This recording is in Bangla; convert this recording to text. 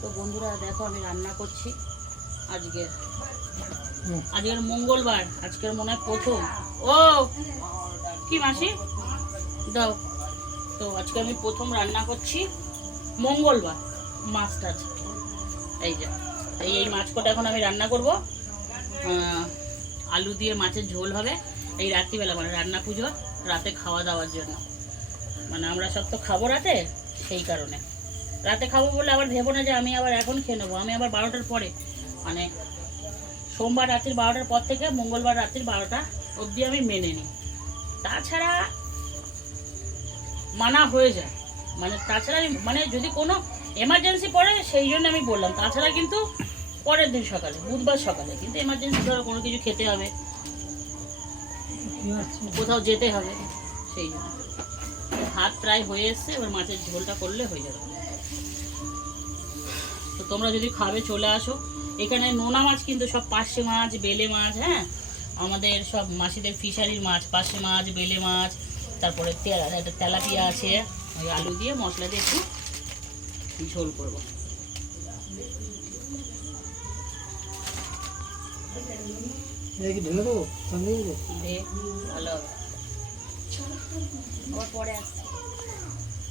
তো বন্ধুরা দেখো আমি রান্না করছি আজকের মঙ্গলবার, আজকের মনে হয় প্রথম। ও কি মাসি দাও। তো আজকে আমি প্রথম রান্না করছি মঙ্গলবার, মাছ টাছ। এই যে এই মাছ কটা এখন আমি রান্না করব। আলু দিয়ে মাছের ঝোল হবে এই রাত্রিবেলা, মানে রান্না পুজো রাতে খাওয়া দাওয়ার জন্য। মানে আমরা সব তো খাবো রাতে, সেই কারণে রাতে খাবো বলে আবার ভেবো না যে আমি আবার এখন খেয়ে নেবো। আমি আবার 12টার পরে, মানে সোমবার রাত্রির 12টার পর থেকে মঙ্গলবার রাত্রির 12টা অবধি আমি মেনে নিই। তাছাড়া মানা হয়ে যায়, মানে তাছাড়া আমি মানে যদি কোনো এমার্জেন্সি পড়ে সেই জন্য আমি বললাম। তাছাড়া কিন্তু পরের দিন সকালে, বুধবার সকালে কিন্তু এমার্জেন্সি ধরো কোনো কিছু খেতে হবে, কোথাও যেতে হবে, সেই জন্য। ভাত প্রায় হয়ে এসছে, এবার মাছের ঝোলটা করলে হয়ে যাবে। তো তোমরা যদি খাবে চলে আসো। এখানে নোনা মাছ কিন্তু সব পার্শে মাছ, বেলে মাছ, হ্যাঁ আমাদের সব মাসিদের ফিশারির মাছ, পার্শে মাছ, বেলে মাছ, তারপরে একটা তেলাপিয়া আছে। ওই আলু দিয়ে মশলা দিয়ে একটু ঝোল করবো। ভালো হবে, আবার পরে আসছে।